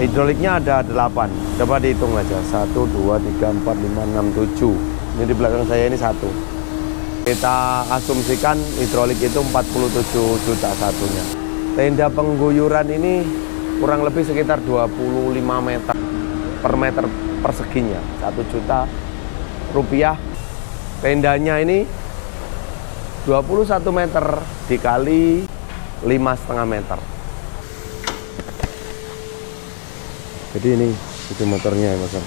Hidroliknya ada 8. Coba dihitung aja. 1, 2, 3, 4, 5, 6, 7. Ini di belakang saya ini 1. Kita asumsikan hidrolik itu 47 juta satunya. Tenda pengguyuran ini kurang lebih sekitar 25 meter per meter perseginya. 1 juta rupiah. Tendanya ini 21 meter dikali 5,5 meter. Jadi ini itu motornya ya Mas.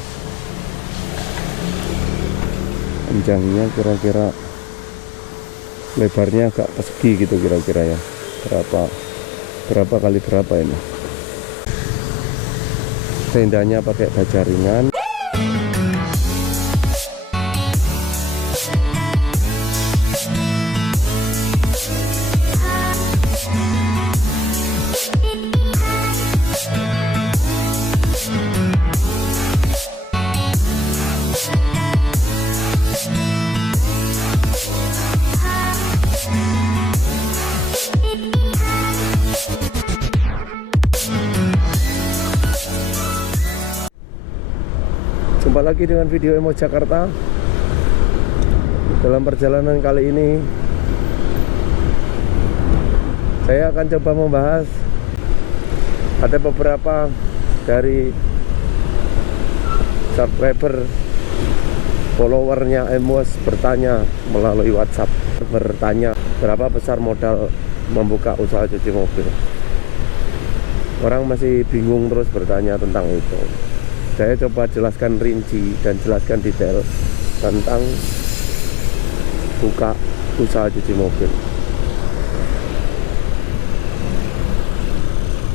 Panjangnya kira-kira, lebarnya agak persegi gitu kira-kira ya. Berapa kali berapa ini. Tendanya pakai baja ringan. Jumpa lagi dengan video Emos Jakarta. Dalam perjalanan kali ini saya akan coba membahas, ada beberapa dari subscriber followernya Emos bertanya melalui WhatsApp, bertanya berapa besar modal membuka usaha cuci mobil. Orang masih bingung terus bertanya tentang itu. Saya coba jelaskan rinci dan jelaskan detail tentang buka usaha cuci mobil.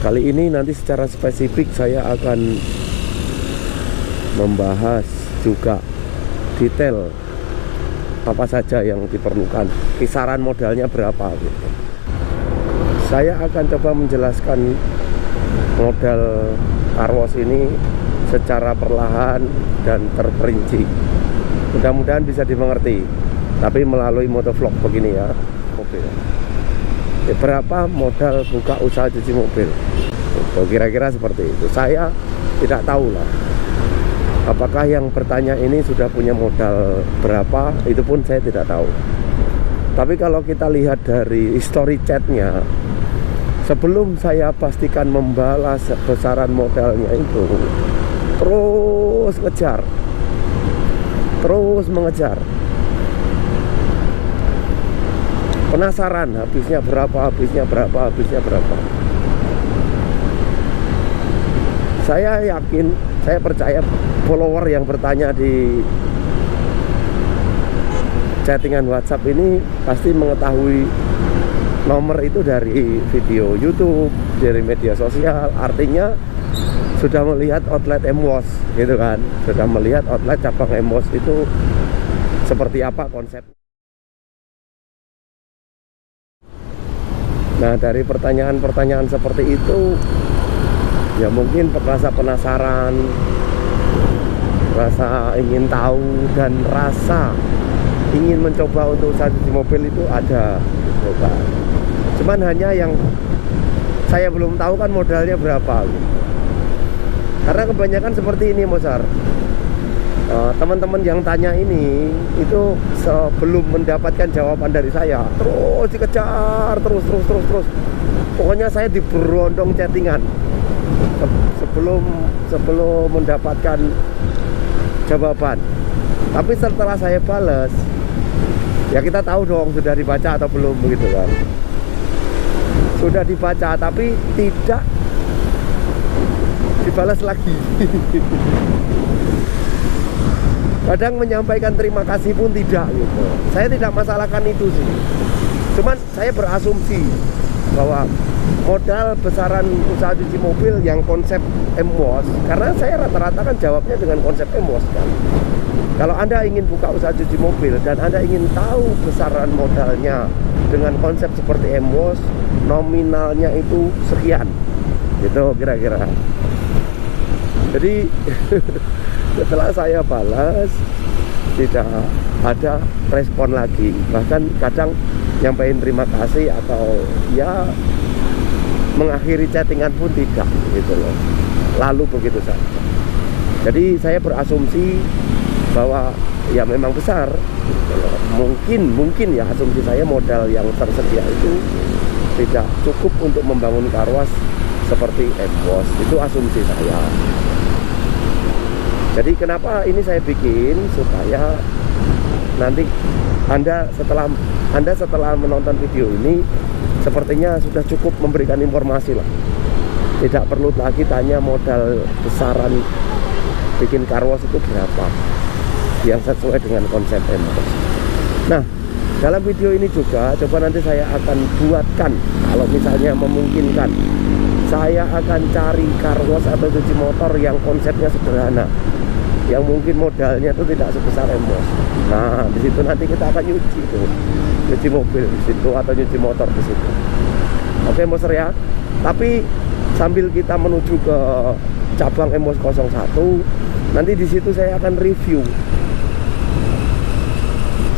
Kali ini nanti secara spesifik saya akan membahas juga detail apa saja yang diperlukan, kisaran modalnya berapa gitu. Saya akan coba menjelaskan modal car wash ini secara perlahan dan terperinci. Mudah-mudahan bisa dimengerti. Tapi melalui motovlog begini ya. Mobil. Berapa modal buka usaha cuci mobil? Kira-kira seperti itu. Saya tidak tahu lah. Apakah yang bertanya ini sudah punya modal berapa? Itu pun saya tidak tahu. Tapi kalau kita lihat dari history chatnya, sebelum saya pastikan membalas besaran modalnya itu, terus ngejar, terus mengejar, penasaran habisnya berapa, habisnya berapa, habisnya berapa. Saya yakin, saya percaya follower yang bertanya di chattingan WhatsApp ini pasti mengetahui nomor itu dari video YouTube, dari media sosial. Artinya sudah melihat outlet Emos gitu kan, sudah melihat outlet cabang Emos itu seperti apa konsep. Nah, dari pertanyaan-pertanyaan seperti itu ya mungkin rasa penasaran, rasa ingin tahu, dan rasa ingin mencoba untuk usaha cuci mobil itu ada gitu kan. Cuman hanya yang saya belum tahu kan modalnya berapa gitu. Karena kebanyakan seperti ini Mozar, teman-teman yang tanya ini itu sebelum mendapatkan jawaban dari saya terus dikejar, terus. Pokoknya saya diberondong chattingan sebelum mendapatkan jawaban. Tapi setelah saya balas, ya kita tahu dong sudah dibaca atau belum begitu kan. Sudah dibaca tapi tidak dibalas lagi. Kadang menyampaikan terima kasih pun tidak gitu. Saya tidak masalahkan itu sih. Cuman saya berasumsi bahwa modal besaran usaha cuci mobil yang konsep Emos, karena saya rata-rata kan jawabnya dengan konsep Emos kan. Kalau Anda ingin buka usaha cuci mobil dan Anda ingin tahu besaran modalnya dengan konsep seperti Emos, nominalnya itu sekian gitu kira-kira. Jadi setelah saya balas tidak ada respon lagi, bahkan kadang nyampein terima kasih atau ya mengakhiri chattingan pun tidak gitu loh. lalu begitu saja. Jadi saya berasumsi bahwa ya memang besar. Mungkin ya asumsi saya modal yang tersedia itu tidak cukup untuk membangun car wash seperti Embos. Itu asumsi saya. Jadi kenapa ini saya bikin, supaya nanti Anda setelah menonton video ini sepertinya sudah cukup memberikan informasi lah. Tidak perlu lagi tanya modal besaran bikin car wash itu berapa yang sesuai dengan konsep Embos. Nah, dalam video ini juga coba nanti saya akan buatkan, kalau misalnya memungkinkan, saya akan cari car wash atau cuci motor yang konsepnya sederhana, yang mungkin modalnya itu tidak sebesar Embos. Nah, di situ nanti kita akan nyuci mobil di situ atau nyuci motor di situ. Oke, Emboser ya. Tapi sambil kita menuju ke cabang Embos 01, nanti di situ saya akan review.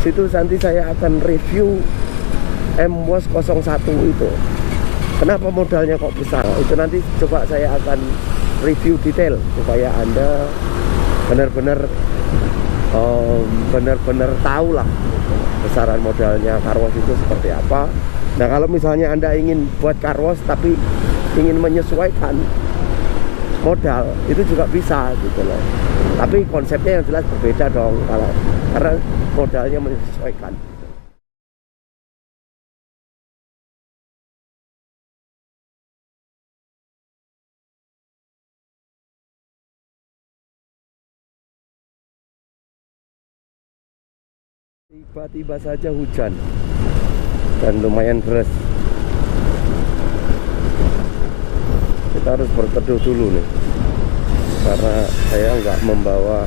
Nanti saya akan review Embos 01 itu. Kenapa modalnya kok besar? Itu nanti coba saya akan review detail supaya Anda benar-benar tahu lah besaran modalnya car wash itu seperti apa. Nah, kalau misalnya Anda ingin buat car wash tapi ingin menyesuaikan modal, itu juga bisa gitu loh. Tapi konsepnya yang jelas berbeda dong, karena modalnya menyesuaikan. Tiba-tiba saja hujan dan lumayan deras. Kita harus berteduh dulu nih, karena saya nggak membawa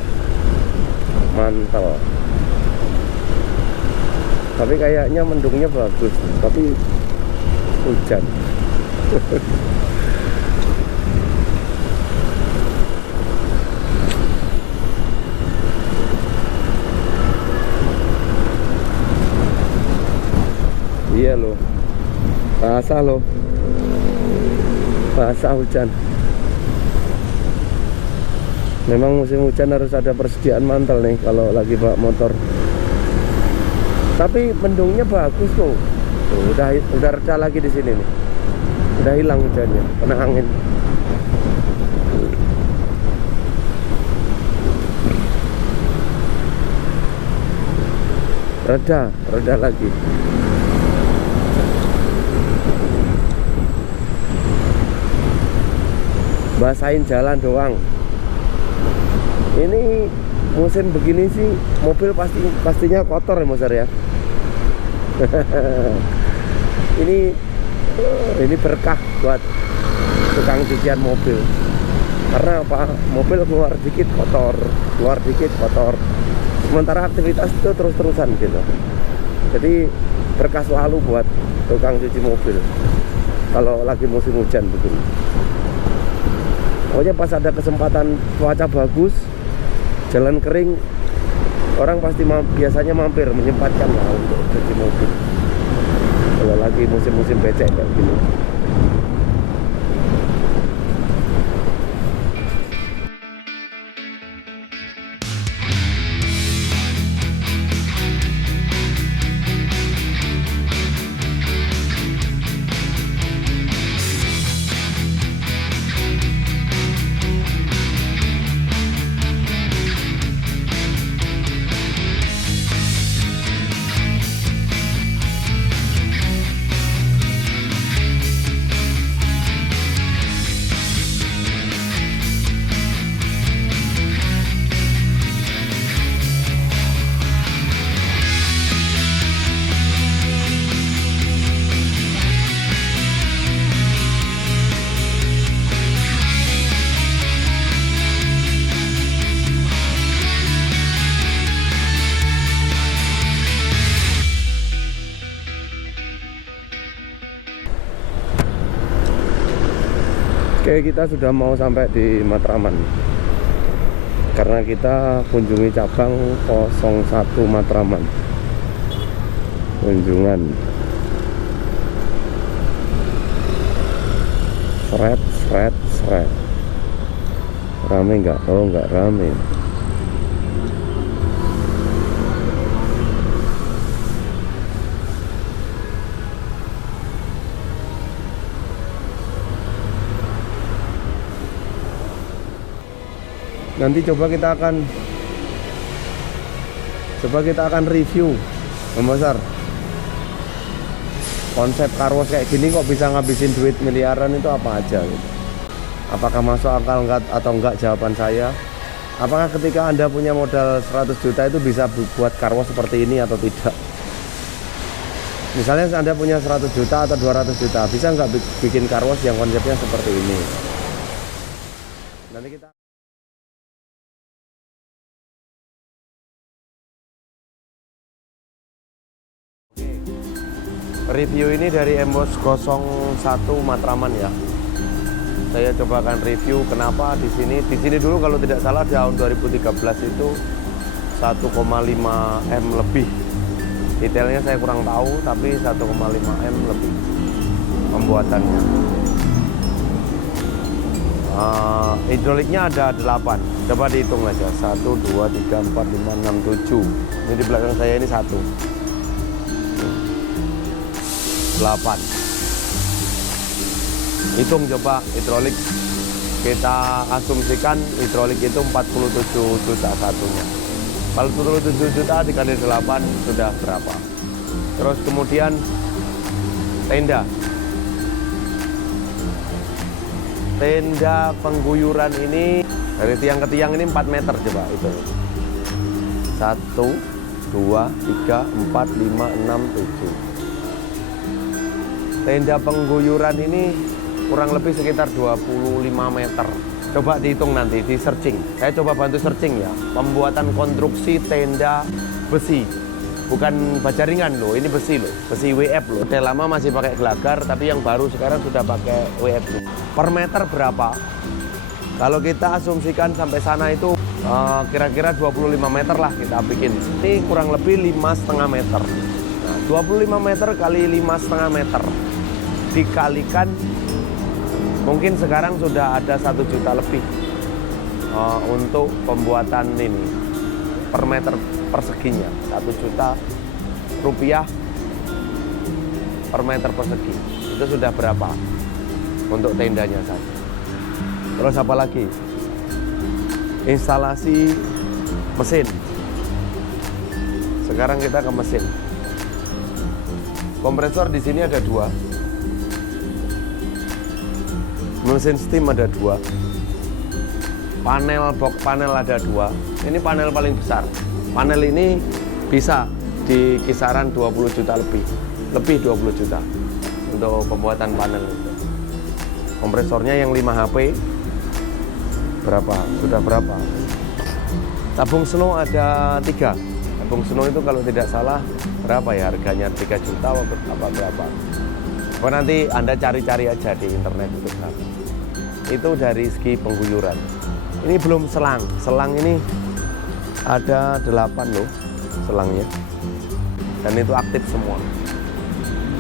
mantel. Tapi kayaknya mendungnya bagus, tapi hujan. Iya loh, basah hujan. Memang musim hujan harus ada persediaan mantel nih kalau lagi bawa motor. Tapi mendungnya bagus tuh. Udah reda lagi di sini nih. Udah hilang hujannya, kena angin. Reda lagi. Basahin jalan doang. Ini musim begini sih mobil pastinya kotor ya, Moser ya. ini berkah buat tukang cucian mobil. Karena apa? Mobil keluar dikit kotor. Sementara aktivitas itu terus-terusan gitu. Jadi berkah selalu buat tukang cuci mobil kalau lagi musim hujan begini. Pokoknya pas ada kesempatan cuaca bagus, jalan kering, orang pasti biasanya mampir, menyempatkan lah untuk cuci mobil kalau lagi musim-musim becek kayak gini. Oke, kita sudah mau sampai di Matraman. Karena kita kunjungi cabang 01 Matraman. Kunjungan. Seret. Rame nggak? Oh, nggak rame. Nanti coba kita akan review, Om Besar. Konsep car wash kayak gini kok bisa ngabisin duit miliaran itu apa aja gitu. Apakah masuk akal atau enggak jawaban saya? Apakah ketika Anda punya modal 100 juta itu bisa buat car wash seperti ini atau tidak? Misalnya Anda punya 100 juta atau 200 juta, bisa nggak bikin car wash yang konsepnya seperti ini? Nanti kita review ini dari Emos 01 Matraman ya. Saya coba akan review kenapa di sini dulu kalau tidak salah tahun 2013 itu 1,5 M lebih. Detailnya saya kurang tahu, tapi 1,5 M lebih pembuatannya. Hidroliknya ada 8. Coba dihitung aja. 1, 2, 3, 4, 5, 6, 7. Ini di belakang saya ini 1. 8. Hitung coba hidrolik, kita asumsikan hidrolik itu 47 juta satunya. 47 juta dikali 8 sudah berapa? Terus kemudian tenda pengguyuran ini dari tiang ke tiang ini 4 meter, coba itu 1, 2, 3, 4, 5, 6, 7. Tenda pengguyuran ini kurang lebih sekitar 25 meter. Coba dihitung nanti, di searching. Saya coba bantu searching ya. Pembuatan konstruksi tenda besi. Bukan baja ringan loh, ini besi loh. Besi WF loh. Model lama masih pakai gelagar, tapi yang baru sekarang sudah pakai WF. Per meter berapa? Kalau kita asumsikan sampai sana itu kira-kira 25 meter lah kita bikin. Ini kurang lebih 5,5 meter. Nah, 25 meter kali 5,5 meter. Dikalikan mungkin sekarang sudah ada 1 juta lebih untuk pembuatan ini per meter perseginya. 1 juta rupiah per meter persegi. Itu sudah berapa untuk tendanya saja. Terus apa lagi? Instalasi mesin. Sekarang kita ke mesin. Kompresor di sini ada 2. Mesin steam ada 2. Box panel ada 2. Ini panel paling besar. Panel ini bisa di kisaran 20 juta lebih 20 juta untuk pembuatan panel itu. Kompresornya yang 5 HP berapa? Sudah berapa? Tabung snow ada 3. Tabung snow itu kalau tidak salah berapa ya harganya? 3 juta apa berapa? Oh, nanti Anda cari-cari aja di internet itu berapa. Itu dari segi pengguyuran. Ini belum selang. Selang ini ada 8 loh selangnya. Dan itu aktif semua.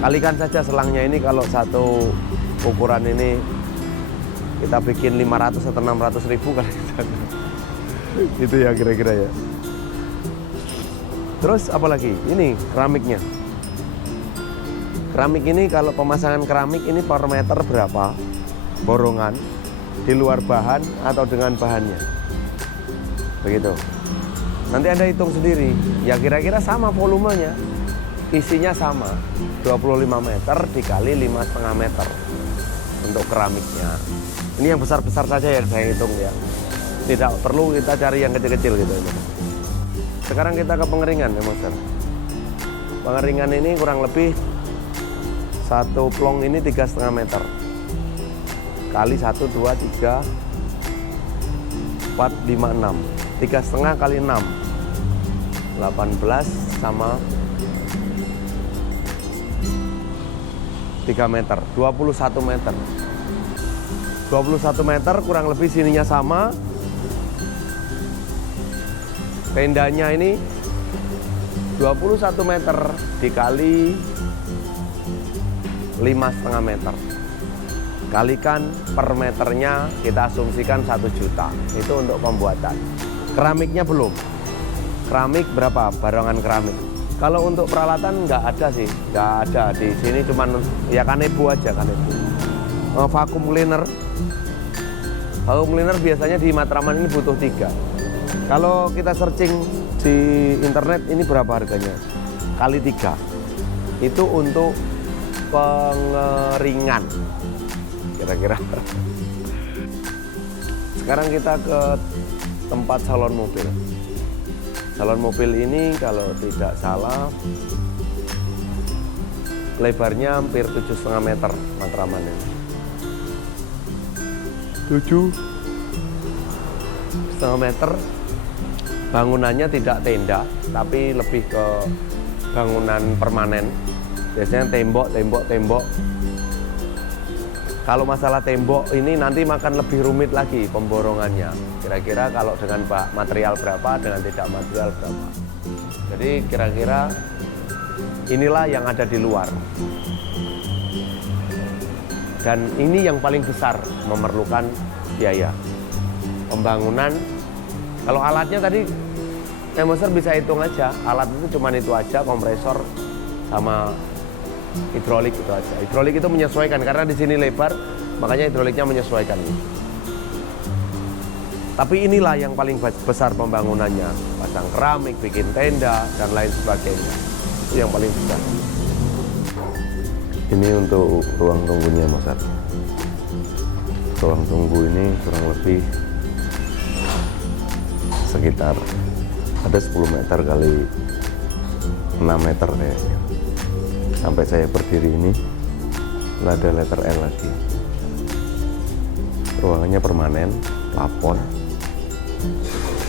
Kalikan saja selangnya ini, kalau satu ukuran ini kita bikin 500 atau 600 ribu kali. Itu ya kira-kira ya. Terus apa lagi? Ini keramiknya. Keramik ini kalau pemasangan keramik ini per meter berapa? Borongan di luar bahan atau dengan bahannya. Begitu. Nanti Anda hitung sendiri. Ya kira-kira sama volumenya. Isinya sama. 25 meter dikali 5,5 meter untuk keramiknya. Ini yang besar-besar saja yang saya hitung ya. Tidak perlu kita cari yang kecil-kecil gitu. Sekarang kita ke pengeringan ya Mas. Pengeringan ini kurang lebih satu plong ini 3,5 meter kali 1, 2, 3, 4, 5, 6. 3,5 kali 6 18 sama 3 meter 21 meter 21 meter kurang lebih sininya sama. Tendanya ini 21 meter dikali 5,5 meter kalikan per meternya kita asumsikan 1 juta. Itu untuk pembuatan. Keramiknya belum. Keramik berapa? Barongan keramik. Kalau untuk peralatan nggak ada sih, nggak ada di sini, cuman ya kanebo aja, kanebo. Vacuum cleaner. Vacuum cleaner biasanya di Matraman ini butuh 3. Kalau kita searching di internet ini berapa harganya? Kali 3. Itu untuk pengeringan. Kira-kira. Sekarang kita ke tempat salon mobil. Salon mobil ini kalau tidak salah lebarnya hampir 7,5 meter Matraman ini. 7,5 meter. Bangunannya tidak tenda, tapi lebih ke bangunan permanen. Biasanya tembok. Kalau masalah tembok ini nanti makan lebih rumit lagi pemborongannya. Kira-kira kalau dengan material berapa, dengan tidak material berapa. Jadi kira-kira inilah yang ada di luar. Dan ini yang paling besar memerlukan biaya. Pembangunan, kalau alatnya tadi Emoser bisa hitung aja, alat itu cuma itu aja, kompresor sama hidrolik itu aja. Hidrolik itu menyesuaikan karena di sini lebar, makanya hidroliknya menyesuaikan. Tapi inilah yang paling besar pembangunannya, pasang keramik, bikin tenda dan lain sebagainya. Itu yang paling besar. Ini untuk ruang tunggunya, Mas Ar. Ruang tunggu ini kurang lebih sekitar ada 10 meter kali 6 meter kayaknya. Sampai saya berdiri ini ada letter L lagi. Ruangannya permanen, plafon.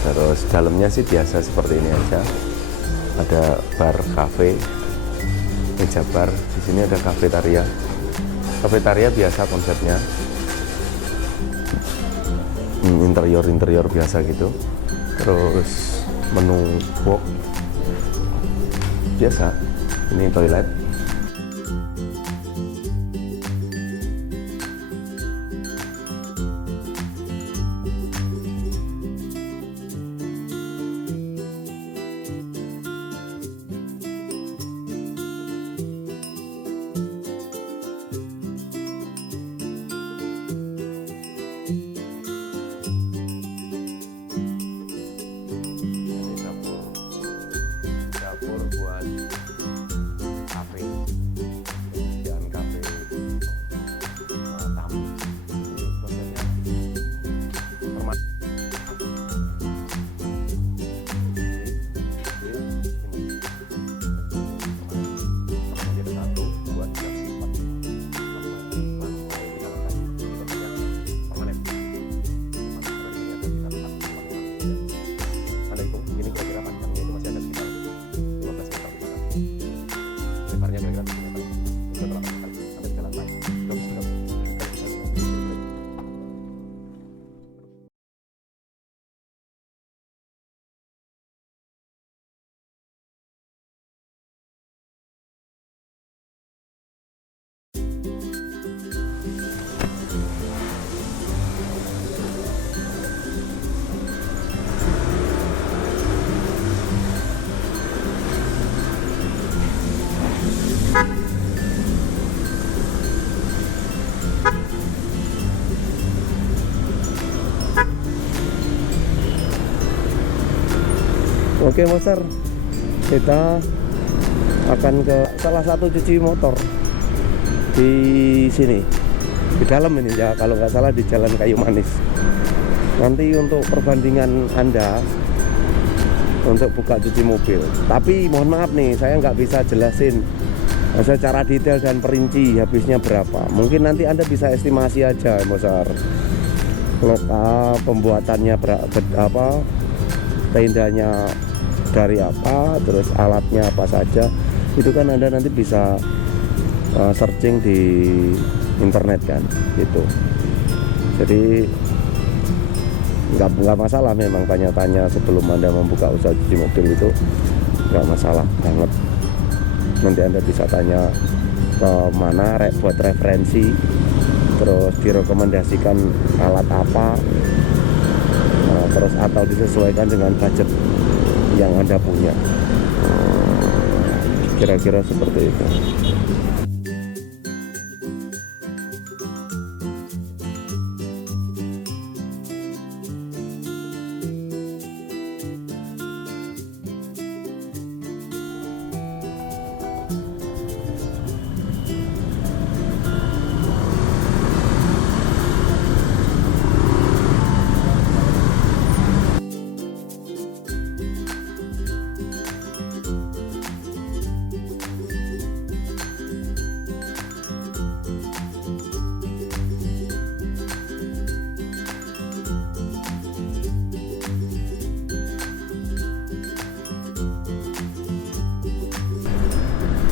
Terus dalamnya sih biasa seperti ini aja. Ada bar kafe, meja bar. Di sini ada kafetaria. Kafetaria biasa konsepnya. Interior biasa gitu. Terus menu wok biasa. Ini toilet. Oke, Master, kita akan ke salah satu cuci motor di sini, di dalam ini ya, kalau nggak salah di Jalan Kayu Manis. Nanti untuk perbandingan Anda untuk buka cuci mobil. Tapi mohon maaf nih, saya nggak bisa jelasin secara detail dan perinci habisnya berapa. Mungkin nanti Anda bisa estimasi aja, Master. Lokal pembuatannya berapa, tendanya dari apa, terus alatnya apa saja, itu kan Anda nanti bisa searching di internet kan, gitu. Jadi nggak masalah memang tanya-tanya sebelum Anda membuka usaha cuci mobil, itu nggak masalah banget. Nanti Anda bisa tanya ke mana buat referensi terus direkomendasikan alat apa, terus atau disesuaikan dengan budget yang Anda punya. Kira-kira seperti itu.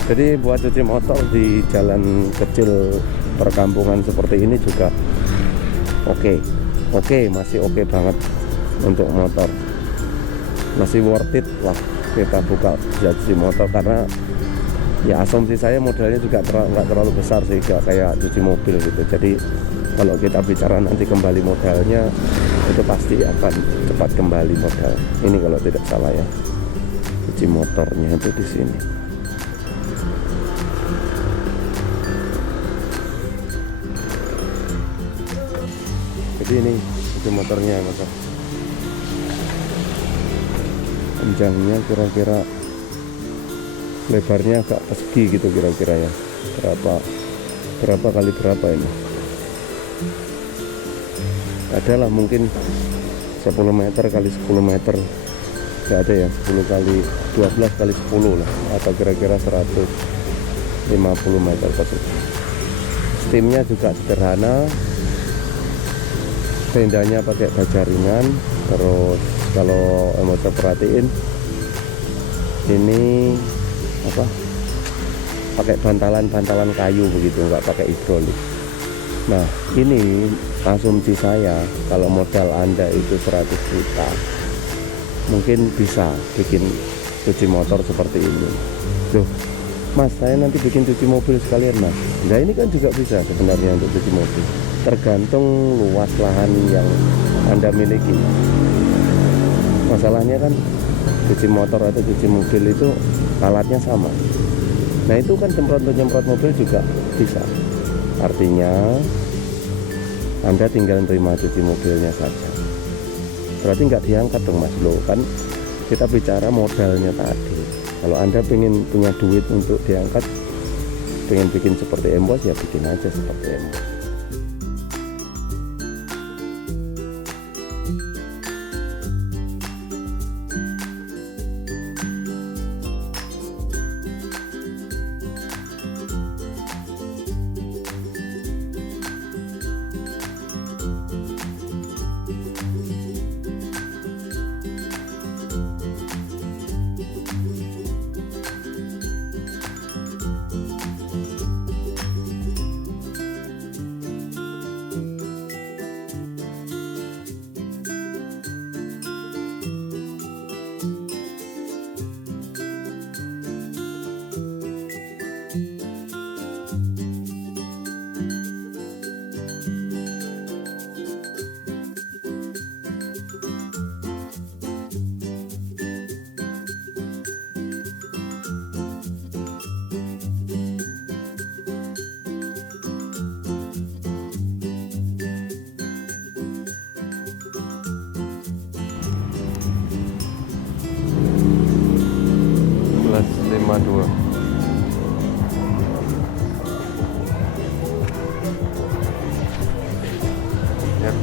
Jadi buat cuci motor di jalan kecil perkampungan seperti ini juga oke, masih oke banget untuk motor. Masih worth it lah kita buka cuci motor, karena ya asumsi saya modelnya juga nggak terlalu besar sehingga kayak cuci mobil gitu. Jadi kalau kita bicara nanti kembali modalnya, itu pasti akan cepat kembali modal. Ini kalau tidak salah ya, cuci motornya itu di sini. Jadi ini itu motornya mas. Panjangnya kira-kira, lebarnya agak persegi gitu kira-kira ya. Berapa kali berapa ini? Adalah mungkin 10 meter kali 10 meter. Gak ada ya, 10 kali 12 kali 10 lah, atau kira-kira 150 meter persegi. Steamnya juga sederhana. Tendanya pakai baja ringan. Terus kalau mau saya perhatiin, ini apa, pakai bantalan kayu begitu, nggak pakai hidrolik. Nah ini asumsi saya, kalau modal Anda itu 100 juta, mungkin bisa bikin cuci motor seperti ini. Loh mas, saya nanti bikin cuci mobil sekalian mas. Nah ini kan juga bisa sebenarnya untuk cuci mobil, tergantung luas lahan yang Anda miliki. Masalahnya kan cuci motor atau cuci mobil itu alatnya sama. Nah itu kan semprot mobil juga bisa. Artinya Anda tinggal terima cuci mobilnya saja. Berarti nggak diangkat dong mas. Loh kan kita bicara modalnya tadi. Kalau Anda pengen punya duit untuk diangkat, pengen bikin seperti Embos, ya bikin aja seperti Embos. Dua. Yep.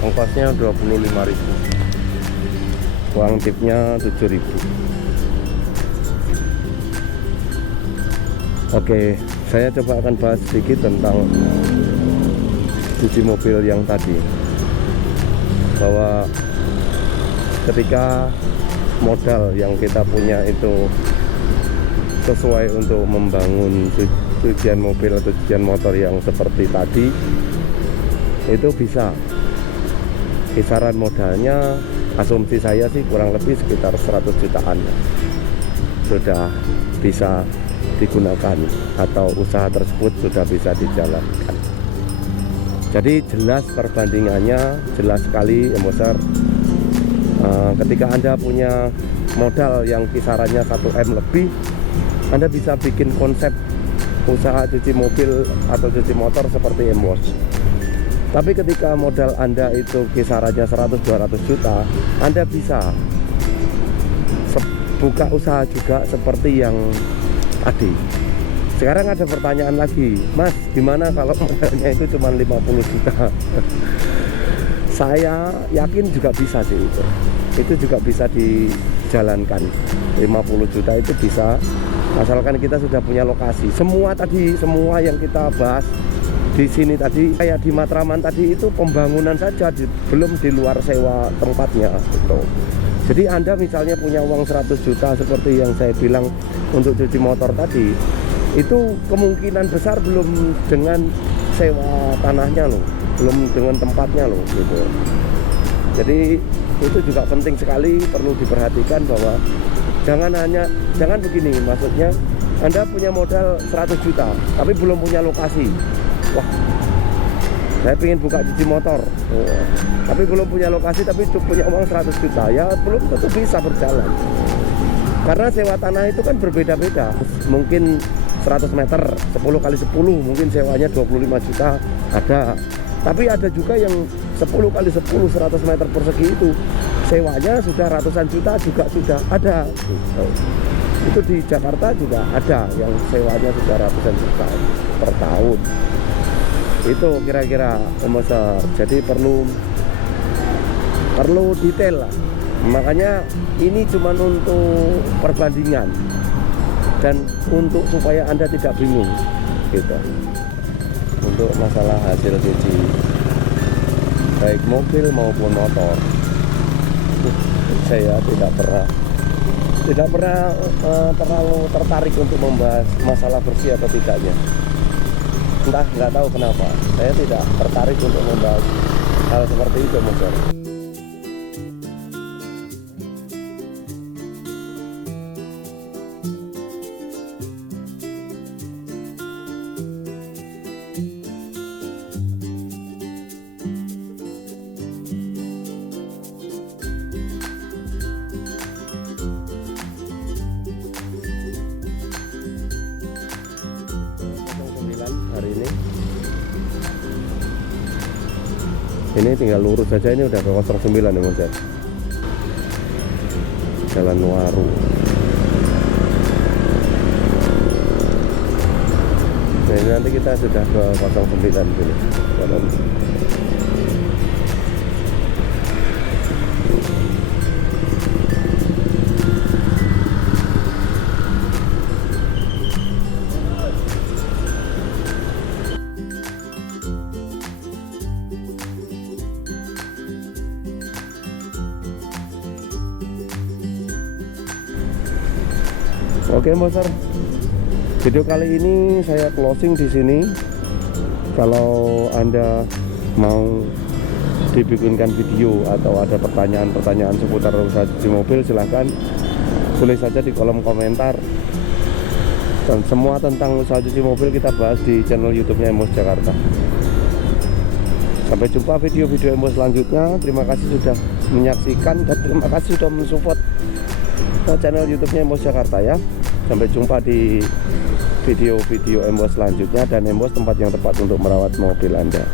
Ongkosnya 25.000. Uang tipnya 7.000. Oke, saya coba akan bahas sedikit tentang cuci mobil yang tadi, bahwa ketika modal yang kita punya itu sesuai untuk membangun cucian mobil atau cucian motor yang seperti tadi, itu bisa kisaran modalnya, asumsi saya sih kurang lebih sekitar 100 jutaan sudah bisa digunakan atau usaha tersebut sudah bisa dijalankan. Jadi jelas perbandingannya, jelas sekali Embosar. Ketika Anda punya modal yang kisarannya 1M lebih, Anda bisa bikin konsep usaha cuci mobil atau cuci motor seperti Embos. Tapi ketika modal Anda itu kisarannya 100-200 juta, Anda bisa buka usaha juga seperti yang tadi. Sekarang ada pertanyaan lagi, Mas, gimana kalau modalnya itu cuma 50 juta? Saya yakin juga bisa sih itu. Itu juga bisa dijalankan. 50 juta itu bisa, asalkan kita sudah punya lokasi. Semua yang kita bahas di sini tadi, kayak di Matraman tadi itu pembangunan saja, belum di luar sewa tempatnya gitu. Jadi Anda misalnya punya uang 100 juta seperti yang saya bilang untuk cuci motor tadi, itu kemungkinan besar belum dengan sewa tanahnya loh, belum dengan tempatnya loh gitu. Jadi itu juga penting sekali, perlu diperhatikan bahwa jangan begini, maksudnya Anda punya modal 100 juta tapi belum punya lokasi. Wah, saya ingin buka cuci motor, tapi belum punya lokasi, tapi punya uang 100 juta, ya belum tentu bisa berjalan. Karena sewa tanah itu kan berbeda-beda. Mungkin 100 meter, 10 kali 10, mungkin sewanya 25 juta ada. Tapi ada juga yang 10 kali 10, 100 meter persegi itu sewanya sudah ratusan juta juga sudah ada. Itu di Jakarta juga ada yang sewanya sudah ratusan juta per tahun. Itu kira-kira Embosar. Jadi perlu detail lah. Makanya ini cuma untuk perbandingan dan untuk supaya Anda tidak bingung gitu. Untuk masalah hasil cuci baik mobil maupun motor, saya tidak pernah terlalu tertarik untuk membahas masalah bersih atau tidaknya. Entah, nggak tahu kenapa saya tidak tertarik untuk membahas hal seperti itu, Mas. Hari ini tinggal lurus saja, ini udah ke 09 ya Mas. Jalan Waru. Nah, ini nanti kita sudah ke 09 sini. Oke, Embosar. Video kali ini saya closing di sini. Kalau Anda mau dibikinkan video atau ada pertanyaan-pertanyaan seputar usaha cuci mobil, silahkan tulis saja di kolom komentar. Dan semua tentang usaha cuci mobil kita bahas di channel YouTube-nya Embos Jakarta. Sampai jumpa video-video Embos selanjutnya. Terima kasih sudah menyaksikan dan terima kasih sudah mensupport channel YouTube-nya Embos Jakarta ya. Sampai jumpa di video-video Embos selanjutnya, dan Embos tempat yang tepat untuk merawat mobil Anda.